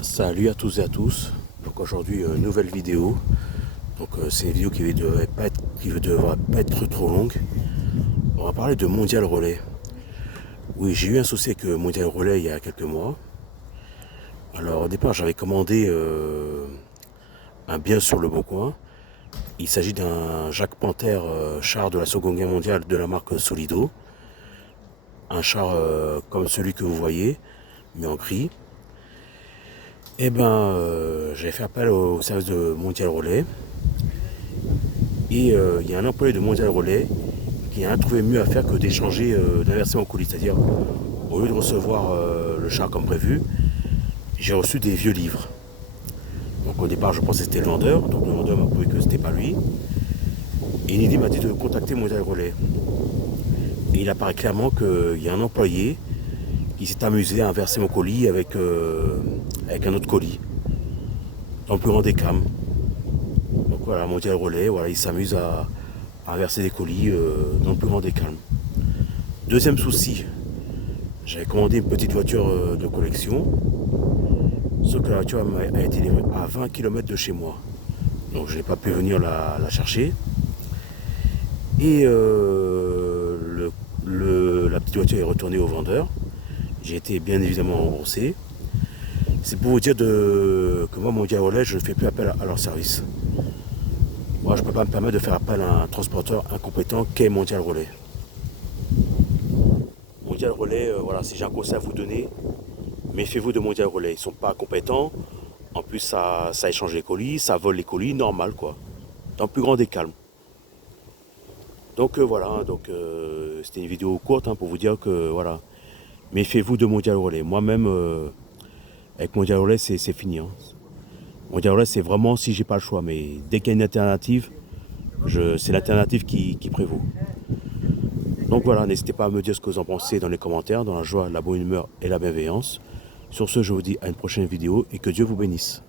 Salut à tous et à tous. Donc aujourd'hui nouvelle vidéo. Donc c'est une vidéo qui ne devrait pas être trop longue. On va parler de Mondial Relais. Oui, j'ai eu un souci avec Mondial Relais il y a quelques mois. Alors au départ j'avais commandé un bien sur le Bon Coin. Il s'agit d'un Jacques Panther char de la Seconde Guerre mondiale de la marque Solido. Un char comme celui que vous voyez, mais en gris. Et j'ai fait appel au service de Mondial Relais. Et il y a un employé de Mondial Relais qui a trouvé mieux à faire que d'échanger, d'inverser mon colis. C'est-à-dire, au lieu de recevoir le char comme prévu, j'ai reçu des vieux livres. Donc au départ, je pensais que c'était le vendeur. Donc le vendeur m'a prouvé que c'était pas lui. Et Nidi m'a dit de contacter Mondial Relais. Et il apparaît clairement qu'il y a un employé qui s'est amusé à inverser mon colis avec un autre colis, dans le plus grand des calmes. Donc voilà, Mondial Relais, voilà, il s'amuse à inverser des colis dans le plus grand des calmes. Deuxième souci, j'avais commandé une petite voiture de collection, sauf que la voiture a été livrée à 20 km de chez moi. Donc je n'ai pas pu venir la chercher. Et la petite voiture est retournée au vendeur. J'ai été bien évidemment remboursé. C'est pour vous dire que moi, Mondial Relais, je ne fais plus appel à leur service. Moi, je ne peux pas me permettre de faire appel à un transporteur incompétent qu'est Mondial Relais. Mondial Relais, voilà, si j'ai un conseil à vous donner, méfiez-vous de Mondial Relais. Ils ne sont pas compétents. En plus, ça échange les colis, ça vole les colis, normal quoi. Dans le plus grand des calmes. Donc voilà, c'était une vidéo courte pour vous dire que voilà, méfiez-vous de Mondial Relais. Moi-même, avec Mondial Relais, c'est fini. Mondial Relais, c'est vraiment si j'ai pas le choix. Mais dès qu'il y a une alternative, c'est l'alternative qui prévaut. Donc voilà, n'hésitez pas à me dire ce que vous en pensez dans les commentaires, dans la joie, la bonne humeur et la bienveillance. Sur ce, je vous dis à une prochaine vidéo et que Dieu vous bénisse.